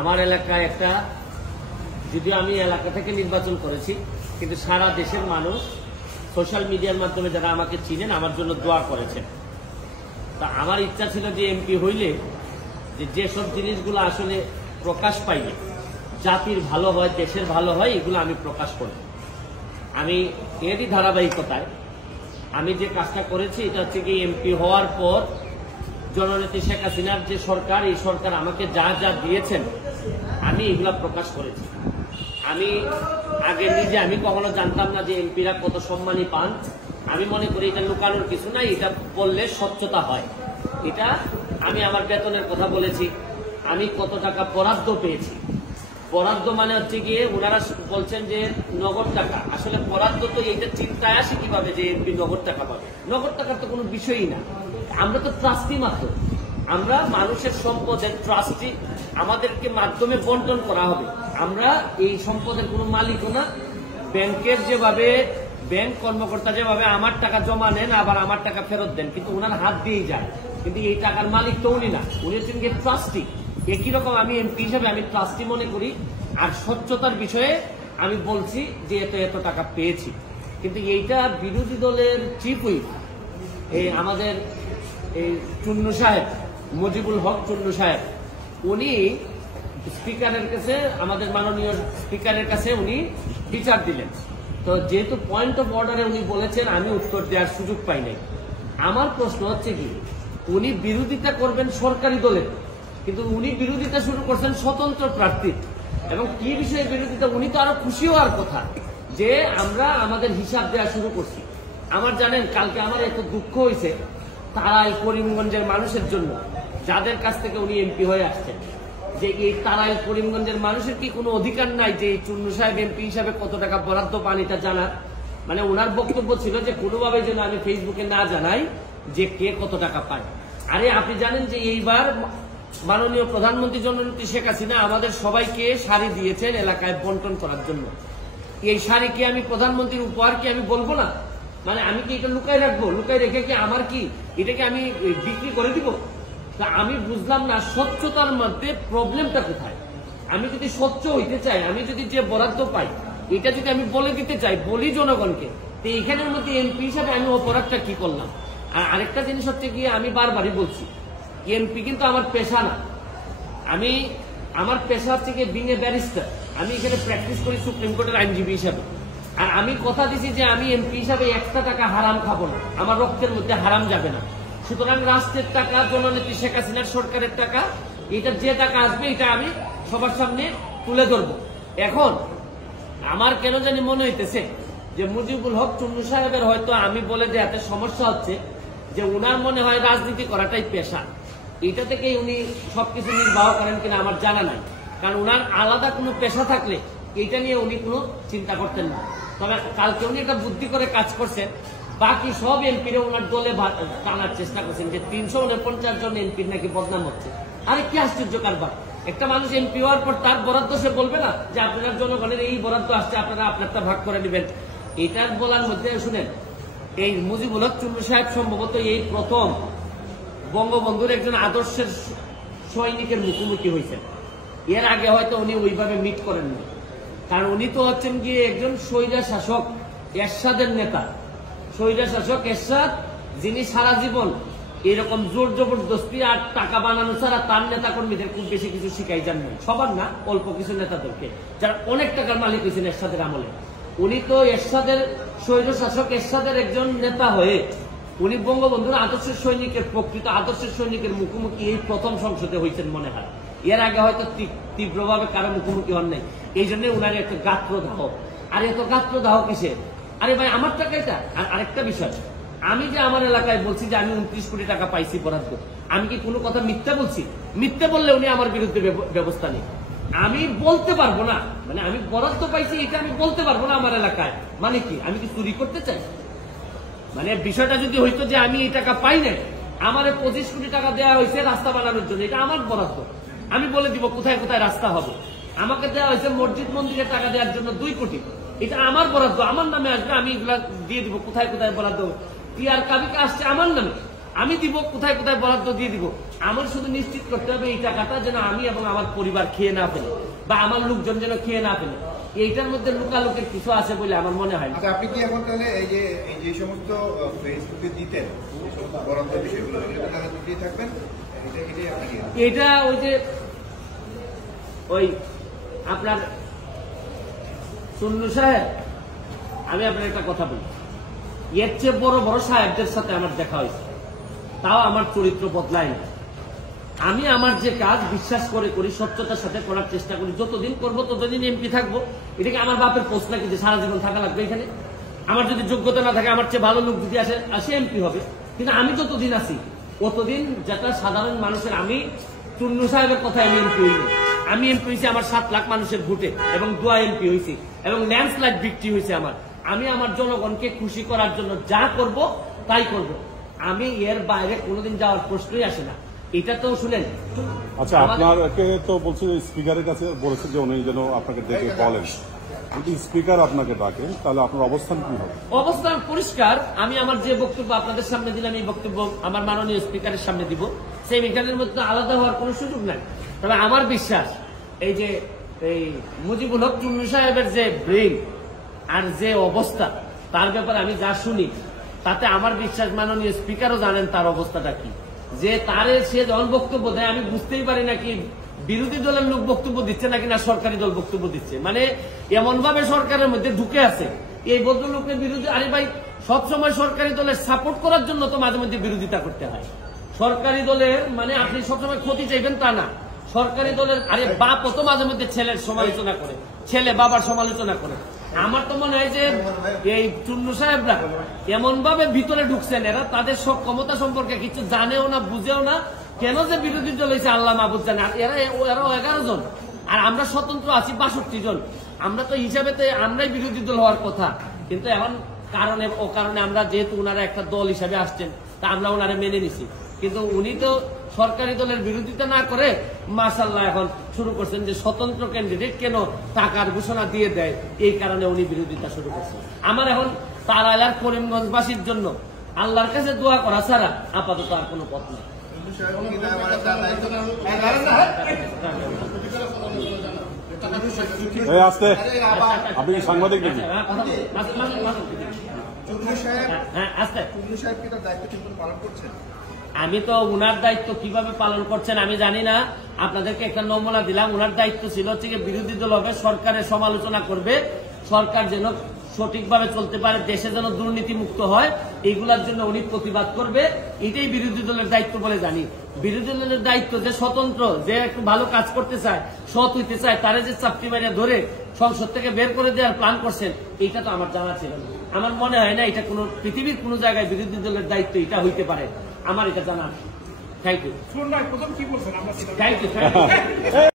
আমার এলাকায় একটা, যদিও আমি এলাকা থেকে নির্বাচন করেছি, কিন্তু সারা দেশের মানুষ সোশ্যাল মিডিয়ার মাধ্যমে যারা আমাকে চিনেন আমার জন্য দোয়া করেছেন। তা আমার ইচ্ছা ছিল যে এমপি হইলে যেসব জিনিসগুলো আসলে প্রকাশ পাইলে জাতির ভালো হয়, দেশের ভালো হয়, এগুলো আমি প্রকাশ করব। আমি এরই ধারাবাহিকতায় আমি যে কাজটা করেছি এটা হচ্ছে কি, এমপি হওয়ার পর জননেত্রী শেখ হাসিনার যে সরকার, এই সরকার আমাকে যা যা দিয়েছেন আমি এগুলা প্রকাশ করেছি। আমি আগে নিজে আমি কখনো জানতাম না যে এমপিরা কত সম্মানী পান। আমি মনে করি এটা লুকানোর কিছু নাই, এটা বললে স্বচ্ছতা হয়। এটা আমি আমার বেতনের কথা বলেছি, আমি কত টাকা বরাদ্দ পেয়েছি। বরাদ্দ মানে হচ্ছে গিয়ে ওনারা বলছেন যে নগদ টাকা, আসলে বরাদ্দ তো এইটা চিন্তায় আসে কিভাবে যে এমপি নগদ টাকা পাবে। নগদ টাকার তো কোনো বিষয়ই না, আমরা তো ট্রাস্টি মাত্র, আমরা মানুষের সম্পদের ট্রাস্টি, আমাদেরকে মাধ্যমে বন্টন করা হবে। আমরা এই সম্পদের কোনো মালিকও না। ব্যাংকের যেভাবে ব্যাংক কর্মকর্তা যেভাবে আমার টাকা জমা নেন আবার আমার টাকা ফেরত দেন, কিন্তু ওনার হাত দিয়েই যায়, কিন্তু এই টাকার মালিক তো উনি না, উনি হচ্ছেন গিয়ে ট্রাস্টি। একই রকম আমি এমপি হিসাবে আমি ট্রাস্টি মনে করি। আর স্বচ্ছতার বিষয়ে আমি বলছি যে এত এত টাকা পেয়েছি। কিন্তু এইটা বিরোধী দলের চিফ হুইপ এই আমাদের এই চুন্নু সাহেব, মুজিবুল হক চুন্নু সাহেব, উনি স্পিকারের কাছে, আমাদের মাননীয় স্পিকারের কাছে উনি বিচার দিলেন। তো যেহেতু পয়েন্ট অফ অর্ডারে উনি বলেছেন, আমি উত্তর দেওয়ার সুযোগ পাই নাই। আমার প্রশ্ন হচ্ছে কি, উনি বিরোধিতা করবেন সরকারি দলের, কিন্তু উনি বিরোধিতা শুরু করছেন স্বতন্ত্র প্রার্থীর। এবং কি বিষয়ে বিরোধিতা, উনি তো আরো খুশি হওয়ার কথা যে আমরা আমাদের হিসাব দেওয়া শুরু করছি। আমার জানেন কালকে আমার এত দুঃখ হয়েছে তারাই করিমগঞ্জের মানুষের জন্য, যাদের কাছ থেকে উনি এমপি হয়ে আসছেন, যে এই তারাই করিমগঞ্জের মানুষের কি কোনো অধিকার নাই যে এই চুন্নু সাহেব এমপি হিসাবে কত টাকা বরাদ্দ পান এটা জানার। মানে ওনার বক্তব্য ছিল যে কোনোভাবে যেন আমি ফেসবুকে না জানাই যে কে কত টাকা পায়। আরে আপনি জানেন যে এইবার মাননীয় প্রধানমন্ত্রী জননেত্রী শেখ হাসিনা আমাদের সবাইকে শাড়ি দিয়েছেন এলাকায় বন্টন করার জন্য। এই শাড়ি কি আমি প্রধানমন্ত্রীর উপহার কি আমি বলবো না? মানে আমি কি এটা লুকাই রাখবো? লুকাই রেখে কি আমার কি এটাকে আমি বিক্রি করে দিব? তা আমি বুঝলাম না স্বচ্ছতার মধ্যে প্রবলেমটা কোথায়। আমি যদি স্বচ্ছ হইতে চাই, আমি যদি যে বরাদ্দ পাই এটা যদি আমি বলে দিতে চাই, বলি জনগণকে, তো এইখানের মধ্যে এমপি হিসাবে আমি অপরাধটা কি করলাম? আর আরেকটা জিনিস হচ্ছে গিয়ে, আমি বারবারই বলছি এমপি কিন্তু আমার পেশা না। আমার পেশা হচ্ছে গিয়ে বিং এ ব্যারিস্টার। আমি এখানে প্র্যাকটিস করি সুপ্রিম কোর্টের আইনজীবী হিসাবে। আর আমি কথা দিছি যে আমি এমপি হিসাবে একটা টাকা হারাম খাবো না, আমার রক্তের মধ্যে হারাম যাবে না। সুতরাং রাষ্ট্রের টাকা, জননেত্রী শেখ হাসিনার সরকারের টাকা, এটা যে টাকা আসবে এটা আমি সবার সামনে তুলে ধরবো। এখন আমার কেন জানি মনে হইতেছে যে মুজিবুল হক চুন্নু সাহেবের হয়তো আমি বলে দেওয়াতে সমস্যা হচ্ছে, যে উনার মনে হয় রাজনীতি করাটাই পেশা। এটা থেকেই উনি সবকিছু নির্বাহ করেন কিনা আমার জানা নাই, কারণ উনার আলাদা কোনো পেশা থাকলে এটা নিয়ে উনি কোনো চিন্তা করতেন না। তবে কালকে উনি একটা বুদ্ধি করে কাজ করছেন, বাকি সব এমপিরা ওনার দলে টানার চেষ্টা করছেন যে 349 জন এমপির নাকি বদনাম হচ্ছে। আরে কি আশ্চর্য কারবার! একটা মানুষ এমপি হওয়ার পর তার বরাদ্দ সে বলবে না যে আপনার জনগণের এই বরাদ্দ আসছে, আপনারা আপনারটা ভাগ করে নেবেন। এটার বলার মধ্যে শুনেন, এই মুজিবুল হক চুন্নু সাহেব সম্ভবত এই প্রথম বঙ্গবন্ধুর একজন আদর্শের সৈনিকের মুখোমুখি হয়েছেন। এর আগে হয়তো উনি ওইভাবে মিট করেননি, কারণ উনি তো হচ্ছেন গিয়ে একজন স্বৈরা শাসক এরশাদের নেতা। স্বৈরা শাসক এরশাদ, যিনি সারা জীবন এরকম জোর জবরদস্তি আর টাকা বানানো ছাড়া তার নেতা কর্মীদের খুব বেশি কিছু শিখাই যান নাই। সবার না, অল্প কিছু নেতাদেরকে, যারা অনেক টাকার মালিক হয়েছেন এরশাদের আমলে। উনি তো এরশাদের স্বৈর শাসক এরশাদের একজন নেতা হয়ে উনি বঙ্গবন্ধুর আদর্শের সৈনিকের, প্রকৃত আদর্শের সৈনিকের মুখোমুখি এই প্রথম সংসদে হয়েছেন মনে হয়। এর আগে হয়তো তীব্রভাবে কারো মুখোমুখি হন নাই। এই জন্য উনার একটা গাত্রদাহ। আর এত গাত্রদাহ কিসে? আরে ভাই আমার টাকা এটা। আর আরেকটা বিষয়, আমি যে আমার এলাকায় বলছি যে আমি 29 কোটি টাকা পাইছি বরাদ্দ, আমি কি কোনো কথা মিথ্যা বলছি? মিথ্যা বললে উনি আমার বিরুদ্ধে ব্যবস্থা নেই। আমি বলতে পারবো না, মানে আমি বরাদ্দ পাইছি এটা আমি বলতে পারবো না আমার এলাকায়, মানে কি আমি কি চুরি করতে চাই? মানে বিষয়টা যদি হইতো যে আমি এই টাকা পাই নাই, আমার 25 কোটি টাকা দেওয়া হয়েছে রাস্তা বানানোর জন্য, এটা আমার বরাদ্দ, আমি বলে দিব কোথায় কোথায় রাস্তা হবে। আমাকে দেওয়া হয়েছে মসজিদ মন্দিরে টাকা দেওয়ার জন্য 2 কোটি, এটা আমার বরাদ্দ, আমার নামে আসবে, আমি এগুলা দিয়ে দিব কোথায় কোথায় বরাদ্দ। টিআর কাবিকে আসছে আমার নামে, আমি দিব, কোথায় কোথায় বরাদ্দ দিয়ে দিব। আমার শুধু নিশ্চিত করতে হবে এই টাকাটা যেন আমি এবং আমার পরিবার খেয়ে না ফেলে, বা আমার লোকজন যেন খেয়ে না ফেলে। এইটার মধ্যে লুকালুকের কিছু আছে বলে আমার মনে হয়। আচ্ছা, আপনি কি এখন তাহলে এই যে সমস্ত ফেসবুকে দিতেন বরাদ্দের বিষয়গুলো তাহলে দিতেই থাকবেন? এটা ওই যে ওই আপনার চুন্নু সাহেব, আমি আপনার একটা কথা বলি, এর চেয়ে বড় বড় সাহেবদের সাথে আমার দেখা হয়েছে, তাও আমার চরিত্র বদলায় না। আমি আমার যে কাজ বিশ্বাস করে করি, সত্যতার সাথে করার চেষ্টা করি। যতদিন করবো ততদিন এমপি থাকবো। এটাকে আমার বাপের পোস্ট নাকি যে সারা জীবন থাকা লাগবে এখানে? আমার যদি যোগ্যতা না থাকে, আমার চেয়ে ভালো লোক যদি আসে এমপি হবে। কিন্তু আমি যতদিন আছি ততদিন যেটা সাধারণ মানুষের, আমি চুন্নু সাহেবের কথায় আমি এমপি হইনি। আমি এমপি হয়েছি আমার 7 লাখ মানুষের ভোটে এবং দোয়া এমপি হয়েছি এবং ল্যান্ডস্লাইড ভিক্টরি হয়েছে আমার। আমি আমার জনগণকে খুশি করার জন্য যা করব তাই করব। আমি এর বাইরে কোনোদিন যাওয়ার প্রশ্নই আসে না। এটা তো শুনেন। আচ্ছা, আপনাকে তো বলছে স্পিকারের কাছে বলেছে যে উনি যেন আপনাকে ডেকে বলেন, যদি স্পিকার আপনাকে ডাকেন তাহলে আপনার অবস্থান কি হবে? অবস্থান পরিষ্কার। আমি আমার যে বক্তব্য আপনাদের সামনে দিলাম, এই বক্তব্য আমার মাননীয় স্পিকারের সামনে দিব। সেই এখানের মধ্যে আলাদা হওয়ার কোনো সুযোগ নাই। তবে আমার বিশ্বাস, এই যে এই মুজিবুল হক চুন্নু সাহেবের যে ব্রেইন আর যে অবস্থা, তার ব্যাপারে আমি যা শুনি তাতে আমার বিশ্বাস মাননীয় স্পিকারও জানেন তার অবস্থাটা কি। যে তারে সে যখন বক্তব্য দেয়, আমি বুঝতেই পারি না কি বিরোধী দলের লোক বক্তব্য দিচ্ছে নাকি না সরকারি দল বক্তব্য দিচ্ছে। মানে এমন ভাবে সরকারের মধ্যে ঢুকে আছে এই ভদ্রলোকের বিরোধী। আরে ভাই, সবসময় সরকারি দলের সাপোর্ট করার জন্য তো মাঝে মধ্যে বিরোধিতা করতে হয়। সরকারি দলের মানে আপনি সবসময় ক্ষতি চাইবেন তা না। সরকারি দলের আরে বাপও তো মাঝে মধ্যে ছেলের সমালোচনা করে, ছেলে বাবার সমালোচনা করে। আমার তো মনে হয় যে এই চুন্নু সাহেবরা এমন ভাবে ভিতরে ঢুকছেন, এরা তাদের সব ক্ষমতা সম্পর্কে কিছু জানেও না, বুঝেও না। কেন যে বিরোধী দল হয়েছে আল্লাহ মাহবুদ জানে। আর এরা 11 জন, আর আমরা স্বতন্ত্র আছি 62 জন। আমরা তো হিসাবে তো আমরাই বিরোধী দল হওয়ার কথা, কিন্তু এখন কারণে ও কারণে আমরা যেহেতু ওনারা একটা দল হিসাবে আসছেন, তা আমরা ওনারা মেনে নিছি। কিন্তু উনি তো সরকারি দলের বিরোধিতা না করে মাশাআল্লাহ এখন শুরু করছেন যে স্বতন্ত্র ক্যান্ডিডেট কেন টাকার ঘোষণা দিয়ে দেয়, এই কারণে উনি বিরোধিতা শুরু করছেন। আমার এখন তার এলাকার করিমগঞ্জবাসীর জন্য আল্লাহর কাছে দোয়া করা ছাড়া আপাতত আর কোনো পথ নেই। আসতে আপনি সাংবাদিক নাকি? আমি তো উনার দায়িত্ব কিভাবে পালন করছেন আমি জানি না। আপনাদেরকে একটা নমুনা দিলাম। উনার দায়িত্ব ছিল হচ্ছে বিরোধী দল হবে, সরকারের সমালোচনা করবে, সরকার যেন সঠিকভাবে চলতে পারে, দেশে যেন দুর্নীতি মুক্ত হয়, এইগুলার জন্য উনি প্রতিবাদ করবে। এটাই বিরোধী দলের দায়িত্ব বলে জানি। বিরোধী দলের দায়িত্ব যে স্বতন্ত্র, যে একটু ভালো কাজ করতে চায়, সৎ হইতে চায়, তারে যে চাপটি মারিয়া ধরে সংসদ থেকে বের করে দেওয়ার প্ল্যান করছেন, এইটা তো আমার জানা ছিল না। আমার মনে হয় না এটা কোন পৃথিবীর কোন জায়গায় বিরোধী দলের দায়িত্ব এটা হইতে পারে। আমার এটা জানা। Thank you. Thank you.